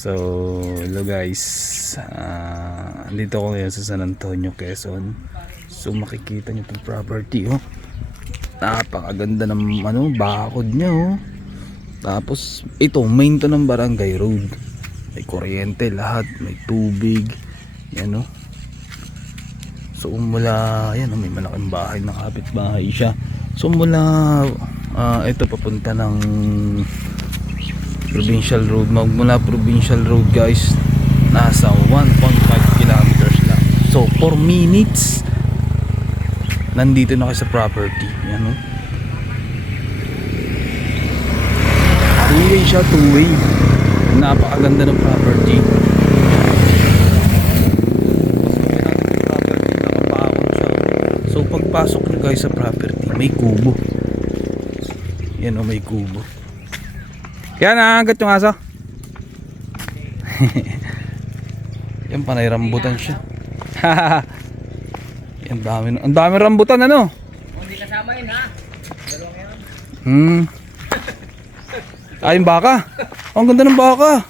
So, hello guys. Andito ko ngayon sa San Antonio, Quezon. So, makikita nyo itong property, oh. Napakaganda ng bakod niya, oh. Tapos, ito, main to ng barangay road. May kuryente lahat, may tubig. Yan, oh. So, mula, yan, oh, may malaking bahay, nakapit-bahay siya. So, mula, ito papunta ng Provincial Road. Mula Provincial Road, guys, nasa 1.5 kilometers lang. So 4 minutes nandito na kayo sa property. Yan, no? Two-way siya, two-way. Napakaganda ng property. So pagpasok nyo guys sa property, may kubo. Yan, o, may kubo. Yan, naangat yung aso. Yan, panay rambutan siya. Yan, ang dami rambutan, ano? Hindi kasama yun, ha? Ay, yung baka. Ang ganda ng baka.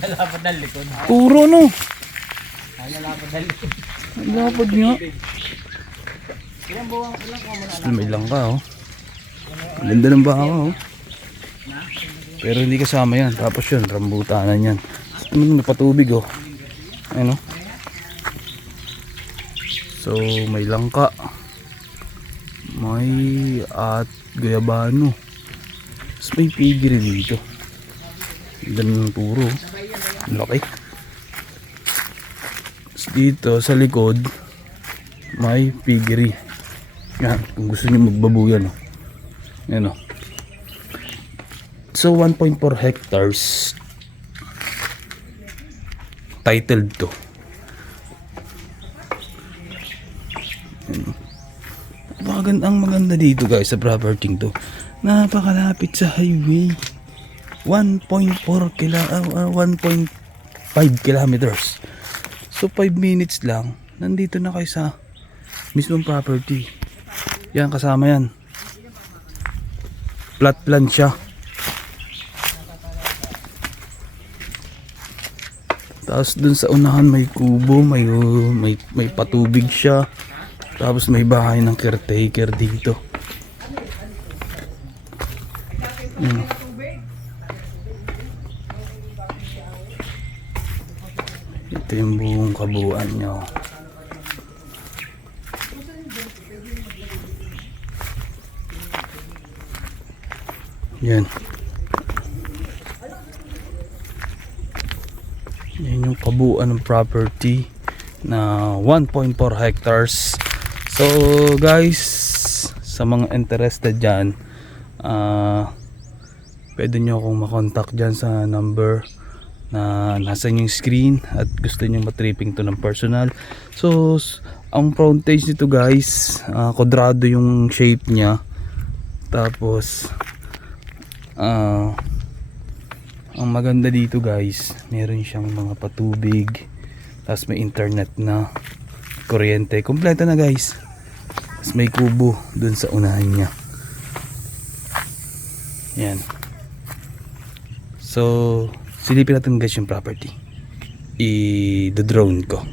Nalapad ng likod. Puro, no? Ay, nalapad ng likod. Ang lapad nga. Ilang buwang lang ko muna. Still may langka, oh. Ang ganda ng baka, oh. Pero hindi kasama yan. Tapos yun, rambutanan yan. Napatubig, oh. Ayun, oh. So may langka, may at guyabano. Tapos may pigiri dito. Ganun puro, laki. Tapos dito sa likod may pigiri. Yan, kung gusto niyo magbabuyan, oh. Yan, oh. So 1.4 hectares titled to. Ang maganda dito guys sa property to, napakalapit sa highway. 1.5 kilometers. So 5 minutes lang nandito na kayo sa mismong property. Yan, kasama yan, flat plan siya. Tapos dun sa unahan may kubo, may patubig siya. Tapos may bahay ng caretaker dito. Ito yung buong kabuuan nyo. Yan. Yan yung kabuuan ng property na 1.4 hectares. So guys, sa mga interested dyan, pwede nyo akong makontak dyan sa number na nasa inyong screen at gusto nyo matripping to ng personal. So ang frontage nito guys, kwadrado yung shape nya. Tapos ang maganda dito guys, meron siyang mga patubig, tapos may internet na, kuryente, kompleto na guys. Tapos may kubo dun sa unahan niya. Yan. So silipin natin guys yung property. I-drone ko.